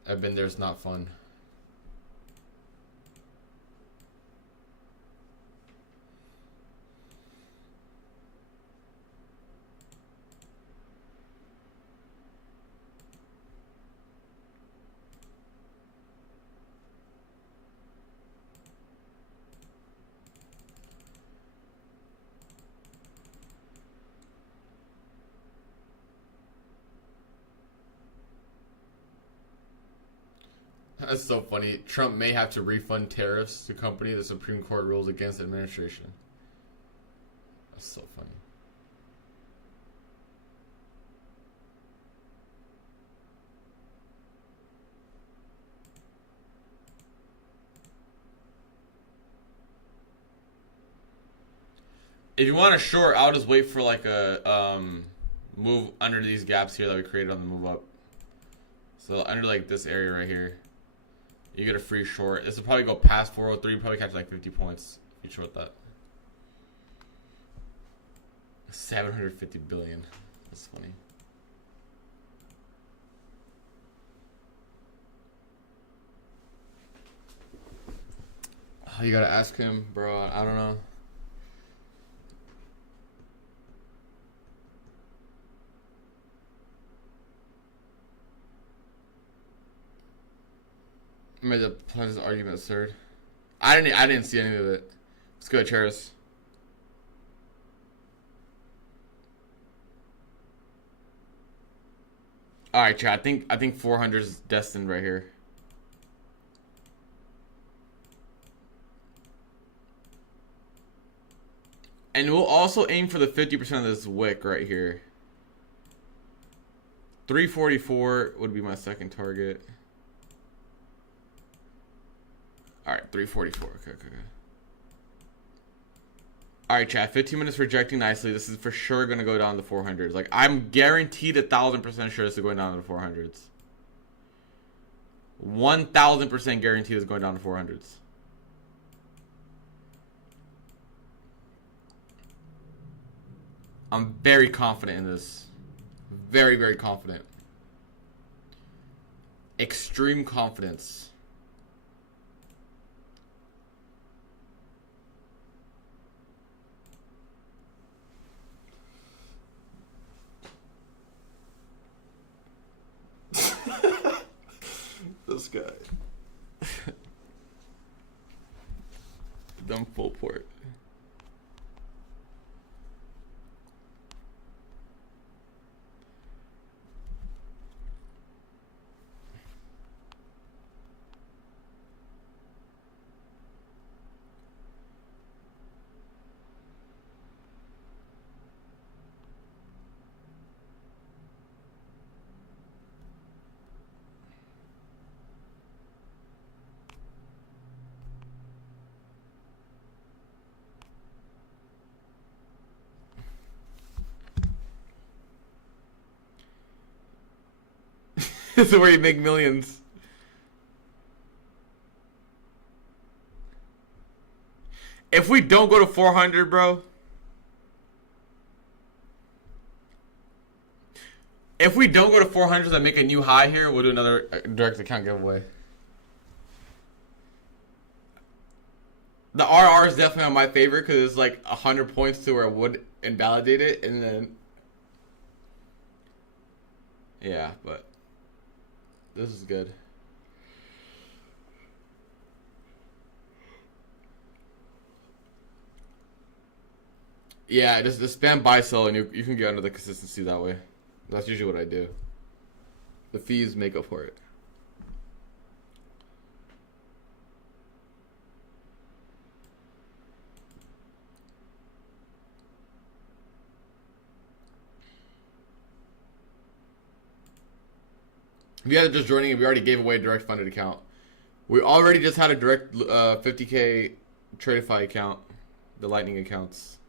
I've been there, it's not fun. That's so funny. Trump may have to refund tariffs to company. The Supreme Court rules against the administration. That's so funny. If you want a short, I'll just wait for like a move under these gaps here that we created on the move up. So under like this area right here, you get a free short. This will probably go past 403. Probably catch like 50 points if you short that. 750 billion. That's funny. Oh, you gotta ask him, bro. I don't know. Made the Plunge's argument absurd. I didn't see any of it. Let's go, Charis. All right, chat. I think 400 is destined right here. And we'll also aim for the 50% of this wick right here. 344 would be my second target. All right, 344. Okay. All right, chat. 15 minutes rejecting nicely. This is for sure going to go down to 400s. Like, I'm guaranteed 1,000% sure this is going down to the 400s. 1,000% guaranteed it's going down to 400s. I'm very confident in this. Very, very confident. Extreme confidence. This guy. Dumb full port. This is where you make millions. If we don't go to 400, bro, If we don't go to 400 and make a new high here, we'll do another direct account giveaway. The RR is definitely on my favorite because it's like 100 points to where it would invalidate it, and then yeah, but this is good. Yeah, just spam buy sell and you can get under the consistency that way. That's usually what I do. The fees make up for it. If you guys are just joining it, we already gave away a direct funded account. We already just had a direct 50K Tradify account, the Lightning accounts.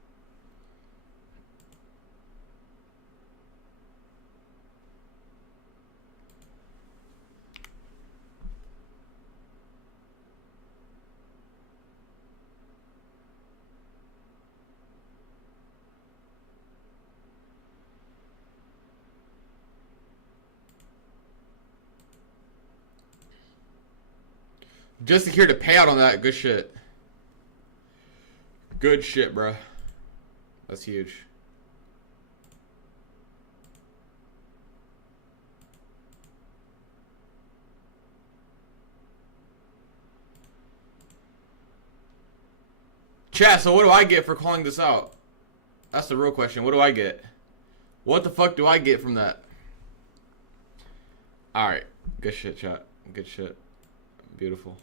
Just secured a payout on that. Good shit. Good shit, bro. That's huge. Chat, so what do I get for calling this out? That's the real question. What do I get? What the fuck do I get from that? Alright. Good shit, chat. Good shit. Beautiful.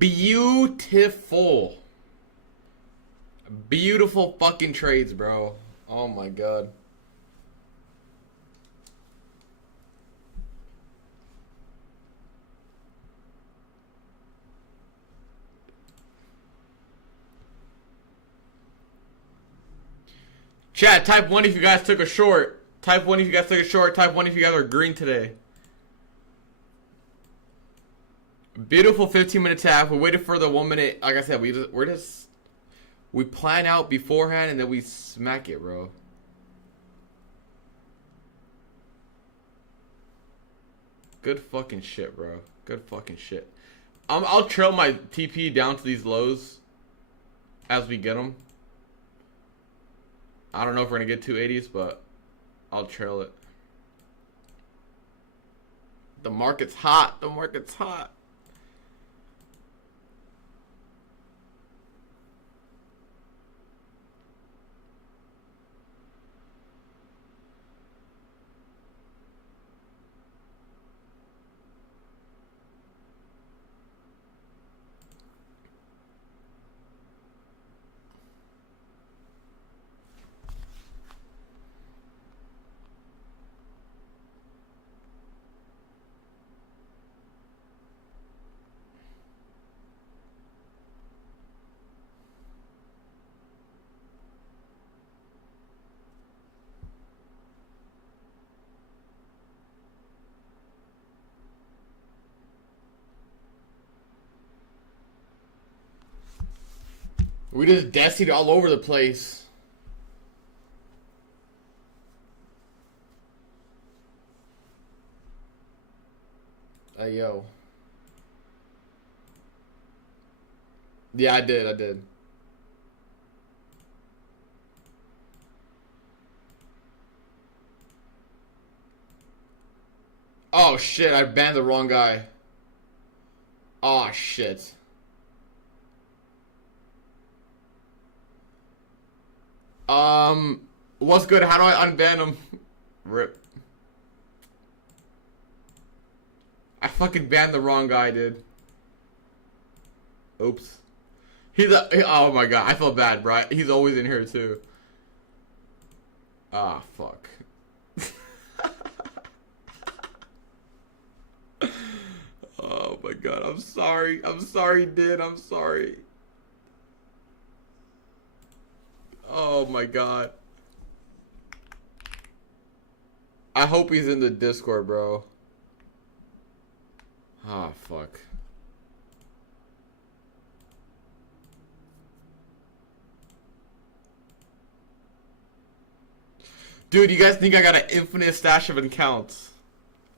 Beautiful. Beautiful fucking trades, bro. Oh my god. Chat, type 1 if you guys took a short. Type 1 if you guys took a short. Type 1 if you guys are green today. Beautiful 15-minute tap. We waited for the 1 minute. Like I said, we plan out beforehand and then we smack it, bro. Good fucking shit, bro. Good fucking shit. I'll trail my TP down to these lows as we get them. I don't know if we're gonna get 280s, but I'll trail it. The market's hot. The market's hot. We just desied all over the place. Hey, yo. Yeah, I did. Oh, shit, I banned the wrong guy. Oh, shit. What's good? How do I unban him? Rip. I fucking banned the wrong guy, dude. Oops. Oh my god, I feel bad, bro. He's always in here too. Ah, fuck. Oh my god, I'm sorry. I'm sorry, dude. I'm sorry. Oh my god. I hope he's in the Discord, bro. Ah, fuck. Dude, you guys think I got an infinite stash of accounts?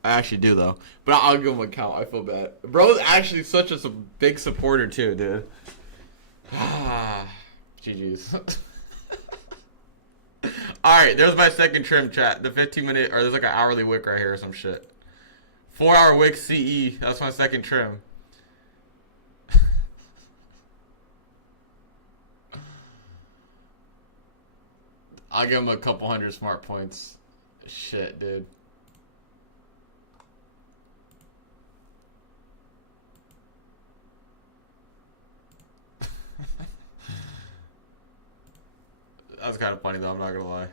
I actually do though, but I'll give him an account. I feel bad. Bro's actually such a big supporter too, dude. GG's. Alright, there's my second trim, chat. The 15-minute, or there's like an hourly wick right here or some shit. 4-hour wick CE. That's my second trim. I'll give him a couple hundred smart points. Shit, dude. That's kind of funny though, I'm not gonna lie.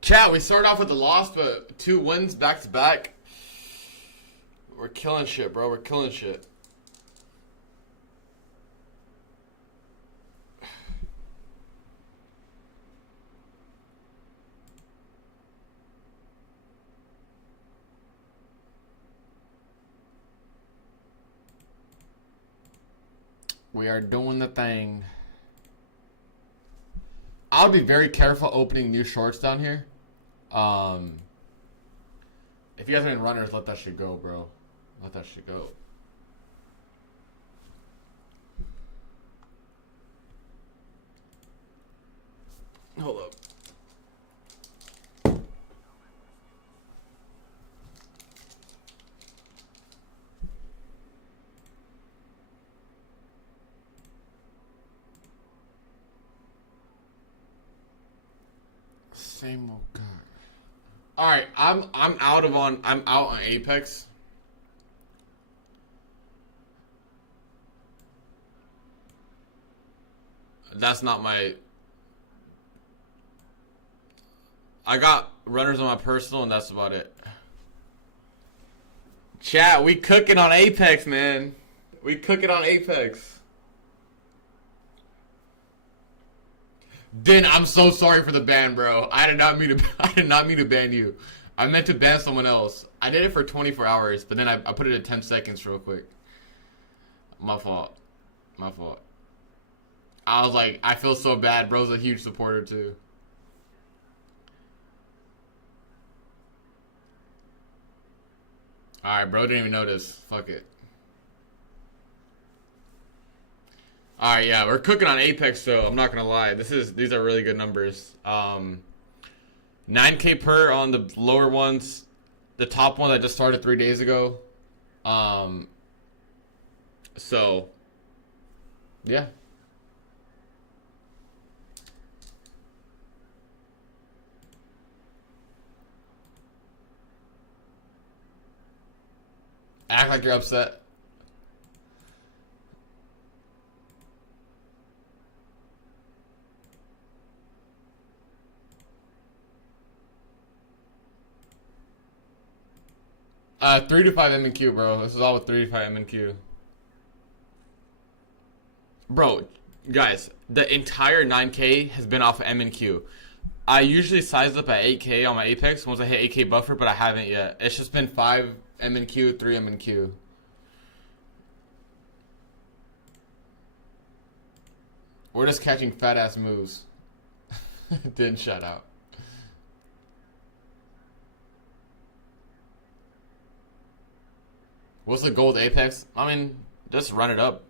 Chat, we started off with a loss, but 2 wins back to back. We're killing shit, bro. We're killing shit. We are doing the thing. I'll be very careful opening new shorts down here. If you guys are in runners, let that shit go, bro. Let that shit go. Hold up. Same old guy. All right, I'm out on Apex. That's not my. I got runners on my personal, and that's about it. Chat, we cooking on Apex, man. We cooking on Apex. Din, I'm so sorry for the ban, bro. I did not mean to ban you. I meant to ban someone else. I did it for 24 hours, but then I put it at 10 seconds real quick. My fault. My fault. I was like, I feel so bad. Bro's a huge supporter too. Alright, bro didn't even notice. Fuck it. Alright, yeah, we're cooking on Apex though, I'm not gonna lie. These are really good numbers. 9K per on the lower ones. The top one that just started 3 days ago. So yeah. Act like you're upset. Uh, 3 to 5 M&Q, bro. This is all with 3 to 5 M&Q. Bro, guys, the entire 9K has been off of M&Q. I usually size up at 8K on my Apex once I hit 8K buffer, but I haven't yet. It's just been 5 M&Q, 3 M&Q. We're just catching fat ass moves. Didn't shut out. What's the gold Apex? I mean, just run it up.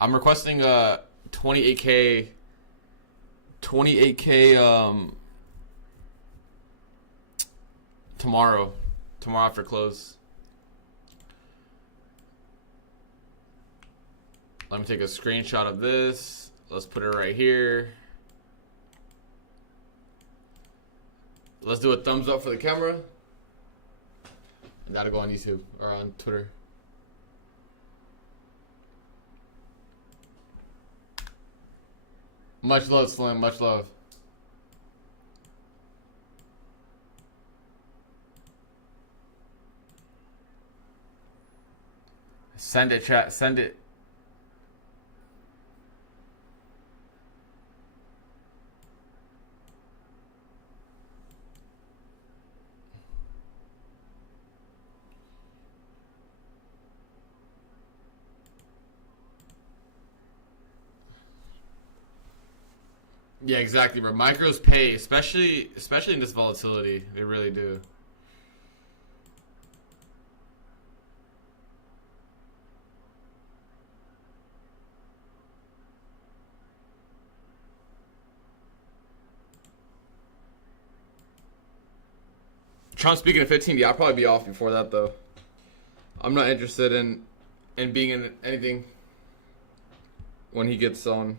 I'm requesting 28K tomorrow after close. Let me take a screenshot of this. Let's put it right here. Let's do a thumbs up for the camera. And that'll go on YouTube or on Twitter. Much love, Slim. Much love. Send it, chat. Send it. Yeah, exactly, bro. Micros pay, especially in this volatility. They really do. Trump speaking of 15, yeah, I'll probably be off before that though. I'm not interested in being in anything when he gets on.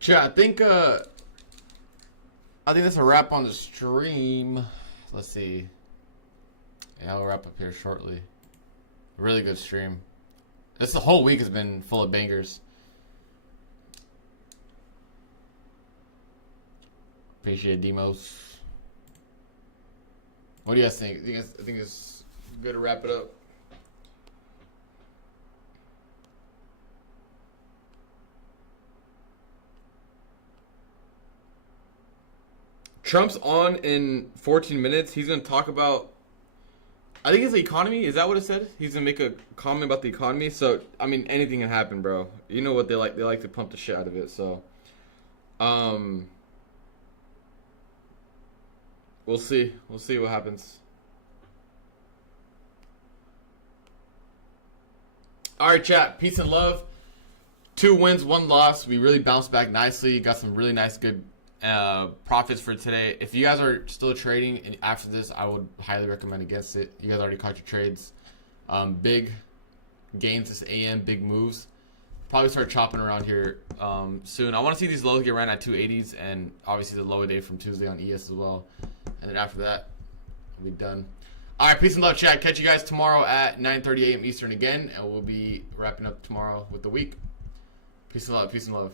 Yeah, I think that's a wrap on the stream. Let's see. Yeah, I'll wrap up here shortly. Really good stream. This the whole week has been full of bangers. Appreciate Demos. What do you guys think? I think it's good to wrap it up. Trump's on in 14 minutes. He's going to talk about, I think it's the economy. Is that what it said? He's going to make a comment about the economy. So, I mean, anything can happen, bro. You know what they like. They like to pump the shit out of it. So, we'll see. We'll see what happens. All right, chat. Peace and love. 2 wins, 1 loss. We really bounced back nicely. Got some really nice, good profits for today. If you guys are still trading and after this, I would highly recommend against it. You guys already caught your trades. Big gains this AM, big moves. Probably start chopping around here soon. I want to see these lows get ran at 280s, and obviously the lower day from Tuesday on ES as well. And then after that, we'll be done. All right, peace and love, chat. Catch you guys tomorrow at 9:30 a.m. Eastern again, and we'll be wrapping up tomorrow with the week. Peace and love. Peace and love.